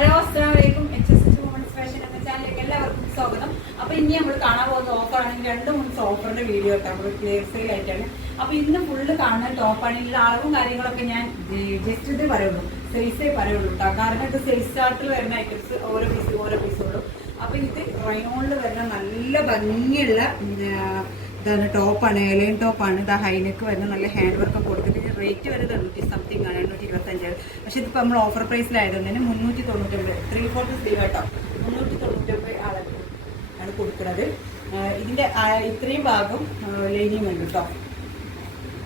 Hello Assam H S H women's fashion എന്ന ചാനലിലേക്ക് എല്ലാവർക്കും സ്വാഗതം. അപ്പൊ ഇനി നമ്മൾ കാണാൻ പോകുന്ന ഓഫർ ആണെങ്കിൽ രണ്ട് മൂന്ന് ഓഫറിന്റെ വീഡിയോ ഒക്കെ നമ്മൾ ക്ലിയർ സെയിൽ ആയിട്ടാണ്. അപ്പൊ ഇന്ന് ഫുള്ള് കാണുന്ന ടോപ്പാണ് അളവും കാര്യങ്ങളൊക്കെ ഞാൻ ജസ്റ്റ് ഇത് പറയുള്ളൂ. സൈസേ പറയുള്ളൂ കേട്ടോ കാരണം ഇത് സൈസ് ചാർട്ടിൽ വരുന്ന ഐറ്റംസ് ഓരോ പീസ് ഓരോ പീസ് ഉള്ളൂ. അപ്പൊ ഇത് റയോണിൽ വരുന്ന നല്ല ഭംഗിയുള്ള ഇതാണ് ടോപ്പാണ് ഏലൈൻ ടോപ്പാണ് ഇതാ ഹൈനക്ക് വരുന്ന നല്ല ഹാൻഡ് വർക്ക് കൊടുത്തിട്ട് റേറ്റ് വരുന്നത് എണ്ണൂറ്റി സംതിങ് ആണ് എണ്ണൂറ്റി ഇരുപത്തഞ്ചാണ് പക്ഷെ ഇതിപ്പോൾ നമ്മൾ ഓഫർ പ്രൈസിലായതുകൊണ്ട് മുന്നൂറ്റി തൊണ്ണൂറ്റൊമ്പത് ത്രീ ഫോർത്ത് ത്രീ കേട്ടോ. മുന്നൂറ്റി തൊണ്ണൂറ്റൊമ്പത് അളവ് ആണ് കൊടുക്കുന്നത്. ഇതിന്റെ ഇതിന്റെ ഇത്രയും ഭാഗം ലൈനിങ് ഉണ്ട് കേട്ടോ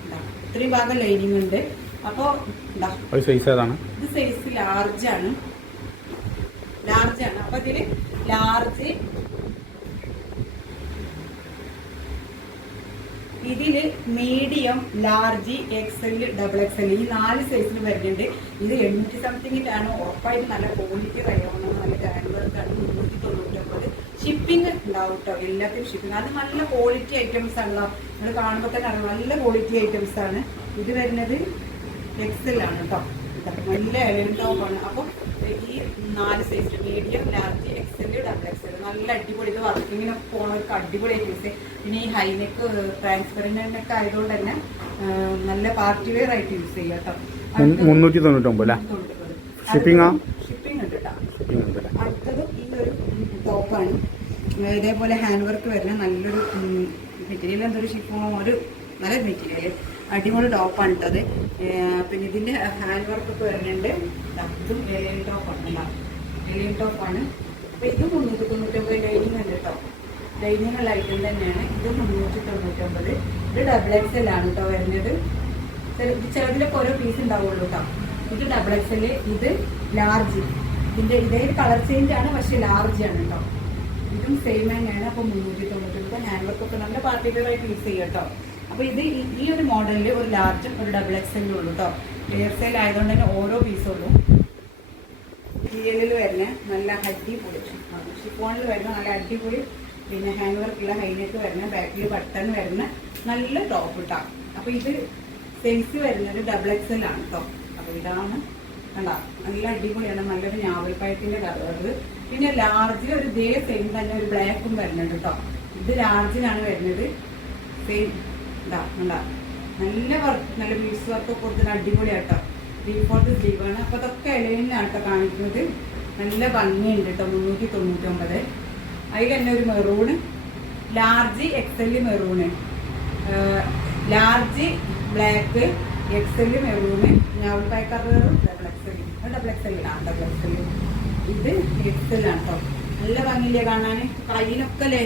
ഇതാ, ഇത്രയും ഭാഗം ലൈനിങ് ഉണ്ട്. അപ്പോൾ എന്താ ഇത് സൈസ് ലാർജാണ് ലാർജാണ് അപ്പോൾ ഇതിൽ ലാർജ് ഇതിൽ medium large X L double X L ഈ നാല് സൈസിൽ വരുന്നുണ്ട്. ഇത് എണ്ണൂറ്റി സംതിങ്ങിട്ടാണ് ഉറപ്പായിട്ട് നല്ല ക്വാളിറ്റി റയോണ് നല്ല ഗ്രാൻഡ്വർക്കാണ് മുന്നൂറ്റി തൊണ്ണൂറ്റൊമ്പത്. ഷിപ്പിംഗ് ഉണ്ടാവും കേട്ടോ എല്ലാത്തിനും ഷിപ്പിംഗ് അത് നല്ല ക്വാളിറ്റി ഐറ്റംസ് ആണല്ലോ നമ്മൾ കാണുമ്പോൾ തന്നെ അറിയാം. നല്ല ക്വാളിറ്റി ഐറ്റംസ് ആണ്. ഇത് വരുന്നത് എക്സൽ ആണ് കേട്ടോ നല്ല എലൻ ടോപ്പാണ് അപ്പം ഈ നാല് size medium large X L double X L നല്ല അടിപൊളി. ഇത് വർക്കിങ്ങിനൊക്കെ പോകണവർക്ക് അടിപൊളിയായിട്ട് യൂസ് ചെയ്യും പിന്നെ ഈ ഹൈനെക്ക് ട്രാൻസ്പെറന്റ് ഒക്കെ ആയതുകൊണ്ട് തന്നെ നല്ല പാർട്ടി വെയർ ആയിട്ട് യൂസ് ചെയ്യാം കേട്ടോ. മുന്നൂറ്റി തൊണ്ണൂറ്റൊമ്പത്? ഷിപ്പിംഗ് ഉണ്ട് കേട്ടോ ഷിപ്പിംഗ് അടുത്തത് ഈ ഒരു ടോപ്പാണ് ഇതേപോലെ ഹാൻഡ് വർക്ക് വരുന്ന നല്ലൊരു മെറ്റീരിയൽ എന്തൊരു ഷിപ്പോ ഒരു നല്ലൊരു മെറ്റീരിയൽ അടിപൊളി ടോപ്പാണ് ഇട്ടത് പിന്നെ ഇതിന്റെ ഹാൻഡ് വർക്ക് ഒക്കെ വരുന്നുണ്ട്. ഇതും എലിയൻ ടോപ്പാണ് എലിയൻ ടോപ്പാണ്. അപ്പൊ ഇത് മുന്നൂറ്റി തൊണ്ണൂറ്റൊമ്പത് ലൈനിങ് ഉണ്ട് കേട്ടോ. ലൈനിങ് ഉള്ള ഐറ്റം തന്നെയാണ്. ഇത് മുന്നൂറ്റി തൊണ്ണൂറ്റൊമ്പത്. ഇത് ഡബിൾ എക്സ് എൽ ആണ് കേട്ടോ വരുന്നത്. ചിലതിലൊക്കെ ഓരോ പീസ് ഉണ്ടാവുള്ളൂ കേട്ടോ. ഇത് ഡബിൾ എക്സ് എൽ ഇത് ലാർജ് ഇതിന്റെ ഇതേ കളർ ചേഞ്ച് ആണ് പക്ഷെ ലാർജ് ആണ് കേട്ടോ. ഇതും സെയിം തന്നെയാണ്. അപ്പൊ മുന്നൂറ്റി തൊണ്ണൂറ്റി ഹാൻഡ് വർക്ക് ഒക്കെ നല്ല പാർട്ടിക്കുലർ ആയിട്ട് യൂസ് ചെയ്യാം കേട്ടോ. അപ്പൊ ഇത് ഈ- ഒരു മോഡലിൽ ഒരു ലാർജും ഒരു ഡബിൾ എക്സലും ഉള്ളൂ കേട്ടോ ഹെയർ സെയിൽ ആയതുകൊണ്ട് തന്നെ ഓരോ പീസും ഉള്ളൂ. മെറ്റീരിയലിൽ വരുന്ന നല്ല അടിപൊളി. ഷിഫോണിൽ വരുന്ന നല്ല അടിപൊളി പിന്നെ ഹാൻഡ് വർക്കുള്ള ഹൈനെക്ക് വരുന്ന ബാക്കിൽ ബട്ടൺ വരുന്ന നല്ല ടോപ്പ് ഇട്ടാണ് അപ്പോൾ ഇത് സൈസ് ഒരു ഡബിൾ എക്സൽ ആണ് കേട്ടോ അപ്പോൾ ഇതാണ് കണ്ട നല്ല അടിപൊളിയാണ്. നല്ലൊരു ഞാവൽപ്പഴത്തിന്റെ കളർ പിന്നെ ലാർജിൽ ഒരു ഇതേ സെയിം തന്നെ ഒരു ബ്ലാക്കും വരുന്നുണ്ട് കേട്ടോ ഇത് ലാർജിലാണ് വരുന്നത്. സെയിം കണ്ടാ? നല്ല വർക്ക് നല്ല ബീഡ്സ് വർക്ക് കൊടുത്തിട്ട് അടിപൊളിയാട്ടോ. ത്രീ ഫോർത്ത് സ്ലീവ് ആണ്. അപ്പൊ അതൊക്കെ ഇലയിലാണ് കാണിക്കുന്നത്. നല്ല ഭംഗിയുണ്ട് കേട്ടോ മുന്നൂറ്റി തൊണ്ണൂറ്റൊമ്പത്. അതിൽ തന്നെ ഒരു maroon large X L maroon large black X L maroon ഞാൻ പായ്ക്കാറും ഡബിൾ എക്സൽ ഡബിൾ ആ ഡബിൾ എക്സൽ ഇത് എക്സെല്ലാണ് കേട്ടോ നല്ല ഭംഗിയില്ലേ കാണാൻ കയ്യിലൊക്കെ ലേ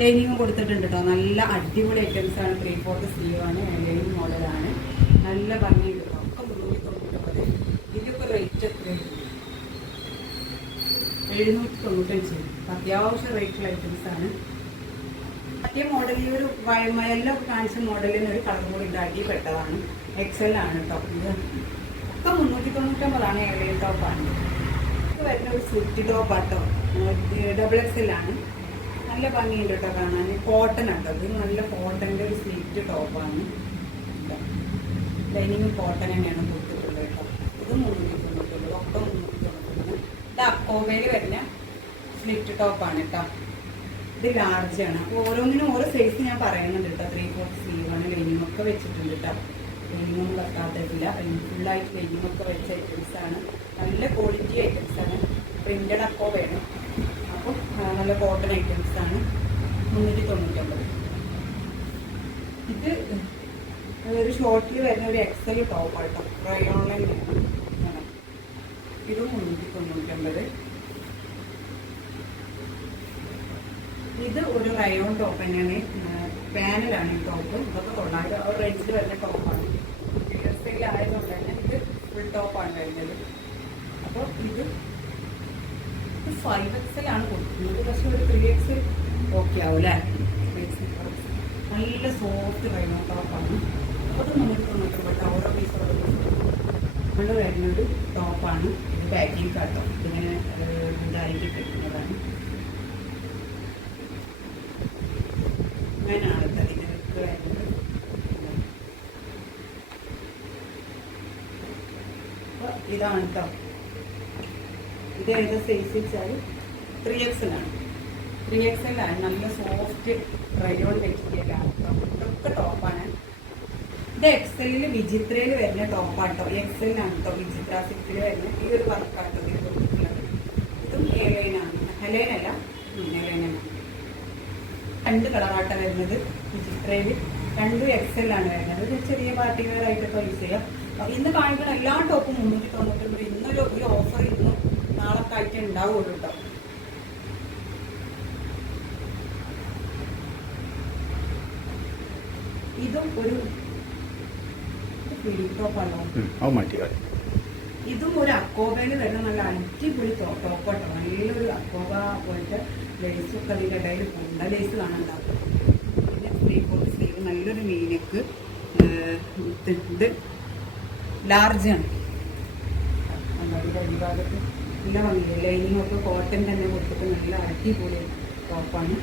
ലൈനിങ് കൊടുത്തിട്ടുണ്ട് കേട്ടോ നല്ല അടിപൊളി ഐറ്റംസ് ആണ്. ത്രീ ഫോർത്ത് ആണ് ലൈനിങ് മോഡലാണ് നല്ല കേട്ടോ ഒക്കെ മുന്നൂറ്റി തൊണ്ണൂറ്റൊമ്പത് ഇതിനൊക്കെ റേറ്റ് എത്രയാണ് മറ്റേ മോഡൽ ഈ ഒരു വയമയെല്ലാം കാണിച്ച മോഡലിന് ഒരു കളർ കൂടി ഉണ്ടാക്കി പെട്ടതാണ് എക്സൽ ആണ് ഇത് ഒക്കെ മുന്നൂറ്റി തൊണ്ണൂറ്റൊമ്പതാണ് എയർലൈൻ ടോപ്പാണ് ഇത് വരുന്ന ഒരു സ്വിഫ്റ്റ് ടോപ്പ് ആട്ടോ ഡബിൾ എക്സൽ ആണ്. നല്ല ഭംഗിയുണ്ട് കേട്ടോ കാണാൻ. കോട്ടൺ ഉണ്ടോ. ഇത് നല്ല കോട്ടന്റെ ഒരു സ്ലിറ്റ് ടോപ്പാണ് ലൈനിങ് കോട്ടൺ തന്നെയാണ് കൊടുത്തിട്ടുള്ളത് കേട്ടോ. ഇത് മുന്നൂറ്റി തൊണ്ണൂറ്റി ഒക്കെ മുന്നൂറ്റി തൊണ്ണൂറ്റി ഇത് അക്കോബയിൽ വരുന്ന സ്ലിറ്റ് ടോപ്പാണ് കേട്ടോ. ഇത് ലാർജ് ആണ്. അപ്പോൾ ഓരോന്നിനും ഓരോ സൈസ് ഞാൻ പറയുന്നുണ്ട് കേട്ടോ. ത്രീ ഫോർത്ത് സ്ലീവാണ് ലൈനിങ് ഒക്കെ വെച്ചിട്ടുണ്ട് കേട്ടോ. ലൈനിങ്ങൊന്നും വെക്കാത്തിട്ടില്ല ഫുള്ളായിട്ട് ലൈനിങ് ഒക്കെ വെച്ച ഐറ്റംസ് ആണ്. നല്ല ക്വാളിറ്റി ഐറ്റംസ് ആണ്. പ്രിന്റഡ് അക്കോ വേണം നല്ല കോട്ടൺ ഐറ്റംസ് ആണ്. മുന്നൂറ്റി തൊണ്ണൂറ്റൊമ്പത് ഇത് ഒരു ഷോർട്ടിൽ വരുന്ന ഒരു എക്സൽ ടോപ്പ് ആട്ടോ. റയോണിൽ ഇത് മുന്നൂറ്റി തൊണ്ണൂറ്റൊമ്പത് ഇത് ഒരു റയോൺ ടോപ്പ് തന്നെയാണ്. പാനലാണ് ഈ ടോപ്പ് ഇതൊക്കെ തൊള്ളായിരം ആ റേഞ്ചിൽ വരുന്ന ടോപ്പാണ് സെയിൽ ആയതുകൊണ്ട് തന്നെ ഇത് ഫുൾ ടോപ്പാണ് വരുന്നത്. അപ്പോൾ ഇത് ഫൈവ് എക്സൽ ആണ് കൊടുക്കുന്നത്. പക്ഷെ ഒരു ത്രീ എക്സൽ ഓക്കെ ആവൂലേ നല്ല സോഫ്റ്റ് ടോപ്പാണ് അത് നമുക്ക് തൊണ്ണൂറ്റി ഓരോ പീസ് നമ്മൾ വരുന്നൊരു ടോപ്പാണ് ഇത് ബാക്കിൽ കാട്ടോ ഇങ്ങനെ ഇതായിട്ട് കിട്ടുന്നതാണ്. ഇതാണ് കേട്ടോ ഇത് ഏതാ സൈസ് വെച്ചാൽ ത്രീ ആണ് ത്രീ എക്സ് ആണ് നല്ല സോഫ്റ്റ് റയോൺ മെറ്റീരിയലാണ് ഇതൊക്കെ ടോപ്പാണ് ഇത് എക്സലിൽ വിചിത്രയിൽ വരുന്ന ടോപ്പാണ് കേട്ടോ എക്സലിലാണ് കേട്ടോ വിചിത്ര സിക്സിൽ വരുന്ന ഈ ഒരു വർക്കാണ് ഇതും ഏലൈനാണ് ഹെലൈനല്ല ഏലൈനാണ് രണ്ട് കളറാട്ട വരുന്നത് വിചിത്രയിൽ രണ്ടും എക്സൽ ആണ് വരുന്നത്. ഇത് ചെറിയ പാർട്ടി വെയർ യൂസ് ചെയ്യാം. ഇന്ന് കാണിക്കുന്ന എല്ലാ ടോപ്പും മുന്നൂറ്റി തൊണ്ണൂറ്റി ഇന്നൊരു ഒരു ഓഫർ ഇന്നും നാളെ ആയിട്ട് ഉണ്ടാവുള്ളൂ കേട്ടോ ഇതും ഒരു ഇതും ഒരു അക്കോബയിൽ വരുന്ന നല്ല അടിപൊളി ടോപ്പ് കേട്ടോ നല്ലൊരു അക്കോബ പോയിട്ട് ലേസ് ഒക്കെ അതിന്റെ ഇടയിൽ കൊണ്ട ലേസ് കാണാണ്ടാവും പിന്നെ ത്രീ ഫോർത്ത് സ്ലീവ് നല്ലൊരു മീനക്ക് ഇത് ലാർജ് ആണ്. അതിന്റെ അടിഭാഗത്ത്. നല്ല ഭംഗിയില്ല ലൈനിങ് ഒക്കെ കോട്ടൺ തന്നെ കൊടുത്തിട്ട് നല്ല അടിപൊളി ടോപ്പാണ്.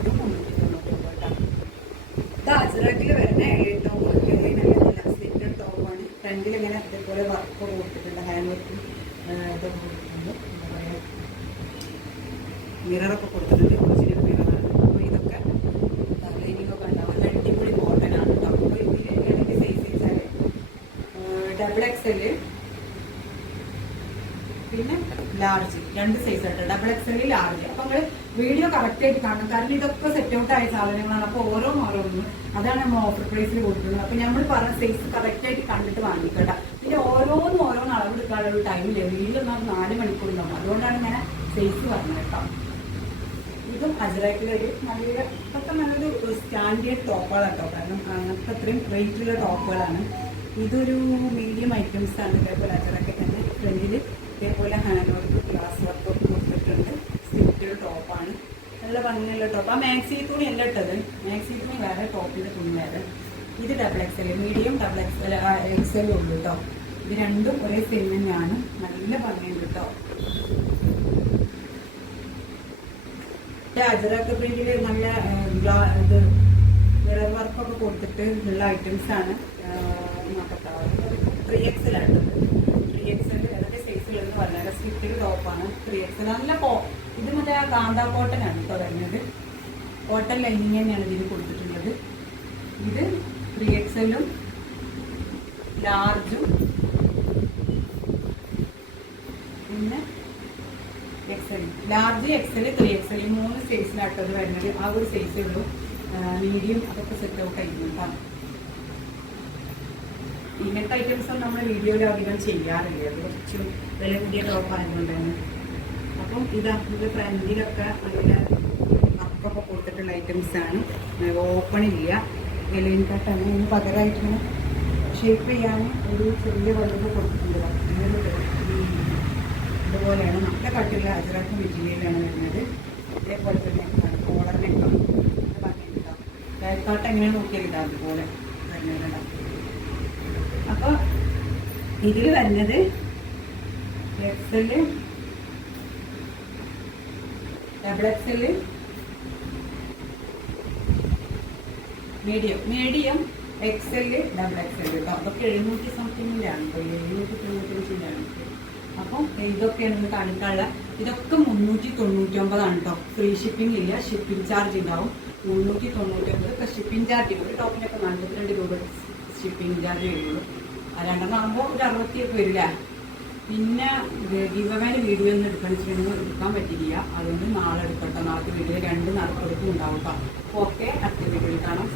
ഇത് വരുന്ന ഏറ്റവും നല്ല സ്ലിറ്റഡ് ടോപ്പാണ്. ഫ്രണ്ടിൽ ഇങ്ങനെ ഇതേപോലെ വർക്ക് കൊടുത്തിട്ടുണ്ട് ഹാൻഡ് വർക്ക് എന്താ പറയുക മിററൊക്കെ കൊടുത്തിട്ടുണ്ട്. ഡബിൾ എക്സ് പിന്നെ ലാർജ് രണ്ട് സൈസ് ഉണ്ട്. ഡബിൾ എക്സൽ ലാർജ് അപ്പൊ നമ്മൾ വീഡിയോ കറക്റ്റ് ആയിട്ട് കാണണം. കാരണം ഇതൊക്കെ സെറ്റ് ഔട്ട് ആയ സാധനങ്ങളാണ്. അപ്പൊ ഓരോ ഓരോന്നും അതാണ് നമ്മൾ ഓഫർ പ്രൈസിൽ കൊടുക്കുന്നത്. അപ്പൊ നമ്മൾ പറഞ്ഞ സൈസ് കറക്റ്റ് ആയിട്ട് കണ്ടിട്ട് വാങ്ങിക്കട്ടെ പിന്നെ ഓരോന്നും ഓരോന്ന് അളവെടുക്കാനുള്ള ഒരു ടൈമില്ല വീട്ടിലൊന്നും നാല് മണിക്കൂർ നമ്മൾ അതുകൊണ്ടാണ് ഞാൻ സൈസ് പറഞ്ഞത് കേട്ടോ. ഇതും അജറാക്കിലൊരു നല്ല ഇതൊക്കെ നല്ലൊരു സ്റ്റാൻഡേർഡ് ടോപ്പുകളാണ് കേട്ടോ. കാരണം അങ്ങനത്തെ അത്രയും റേറ്റുള്ള ടോപ്പുകളാണ് ഇതൊരു മീഡിയം ഐറ്റംസ് ആണ് ഇതേപോലെ അജറാക്കി തന്നെ ഫ്രണ്ടിൽ ഇതേപോലെ ഹാൻഡ് വർക്ക് ഗ്ലാസ് വർക്ക് ഒക്കെ കൊടുത്തിട്ടുണ്ട്. സിറ്റ് ടോപ്പാണ് നല്ല ഭംഗിയുള്ള ടോപ്പ് ആ മാക്സി തുണി അല്ല ഇട്ടത്. മാക്സി തുണി വേറെ ടോപ്പിന്റെ തുണി വേറെ ഇത് double X L medium double X L X L ഉള്ളൂ കേട്ടോ. ഇത് രണ്ടും ഒരേ സെയിം തന്നെയാണ്. നല്ല ഭംഗിയുണ്ട് കേട്ടോ. അജറൊക്കെ പ്രിന്റിൽ നല്ല ഗ്ലാ- ഇത് മിറർ വർക്കൊക്കെ കൊടുത്തിട്ട് ഉള്ള ഐറ്റംസ് ആണ് ത്രീ എക്സൽ ആണ് ത്രീ എക്സൽ ഏതൊക്കെ സൈസിലെന്ന് പറഞ്ഞാൽ സ്ലിപ്പിൽ ടോപ്പാണ് ത്രീ എക്സൽ നല്ല കോ ഇത് മറ്റേ ആ കാന്ത കോട്ടനാണ് കേട്ടോ വരുന്നത്. കോട്ടൺ ലൈനിങ് തന്നെയാണ് ഇതിന് കൊടുത്തിട്ടുള്ളത്. ഇത് ത്രീ എക്സലും ലാർജും പിന്നെ Excel. Large X L three X L മൂന്ന് സൈസിലാട്ടത് വരുന്നത്. ആ ഒരു സൈസേ ഉള്ളൂ. മീഡിയം അതൊക്കെ സെറ്റ് ഔട്ട് ആയിരുന്നു ഇങ്ങനത്തെ ഐറ്റംസ് നമ്മൾ വീഡിയോയിൽ അധികം ചെയ്യാറില്ല. അത് കുറച്ചും വില കൂടിയ ടോപ്പ് ആയതുകൊണ്ട് തന്നെ അപ്പം ഇതാ ഇത് ഫ്രണ്ടിലൊക്കെ നല്ല വർക്കൊക്കെ കൊടുത്തിട്ടുള്ള ആണ്. ഓപ്പൺ ഇല്ല എലൈൻ കട്ടാണ് ഇതിന് പകരമായിട്ട് ഷേപ്പ് ചെയ്യാൻ ഒരു ചെറിയ വെള്ളം കൊടുത്തിട്ടുണ്ട്. ഇതുപോലെയാണ്. നല്ല കട്ടിയുള്ള അജറാക്ക് മെറ്റീരിയലാണ് വരുന്നത്. ഇതേപോലെ തന്നെ കോളറിനൊക്കെ ബാക്കാട്ട് എങ്ങനെ നോക്കിയാൽ ഇതാ അതുപോലെ വരുന്നതുണ്ടാവും അപ്പോൾ ഇതിൽ വരുന്നത് X L double X L medium medium X L double X L കേട്ടോ. അതൊക്കെ എഴുന്നൂറ്റി സംതിങ്ങിലാണ്. കേട്ടോ എഴുന്നൂറ്റി തൊണ്ണൂറ്റഞ്ചിലാണ്. അപ്പം ഇതൊക്കെയാണ് ഇന്ന് കാണിക്കാനുള്ള. ഇതൊക്കെ മുന്നൂറ്റി തൊണ്ണൂറ്റി ഒമ്പതാണ് കേട്ടോ. ഫ്രീ ഷിപ്പിംഗ് ഇല്ല. ഷിപ്പിംഗ് ചാർജ് ഉണ്ടാവും. മുന്നൂറ്റി തൊണ്ണൂറ്റി ഒമ്പത് ഇപ്പം ഷിപ്പിംഗ് ചാർജ് ഒരു ടോപ്പിനൊക്കെ നാൽപ്പത്തിരണ്ട് രൂപ ഷിപ്പിംഗ് ചാർജ് വരുള്ളൂ. അല്ലാണ്ടെന്നാകുമ്പോൾ ഒരു അറുപത്തിയൊക്കെ വരില്ല? പിന്നെ ദീപകാന്റെ വീഡിയോ ഒന്നും എടുക്കണം വെച്ചിട്ടുണ്ടെങ്കിൽ എടുക്കാൻ പറ്റില്ല അതുകൊണ്ട് നാളെ എടുക്കട്ടെ. നാളത്തെ വീഡിയോ രണ്ട് നാളെ ഉണ്ടാവും. കേട്ടോ ഓക്കെ അടുത്ത വീഡിയോയിൽ കാണാം.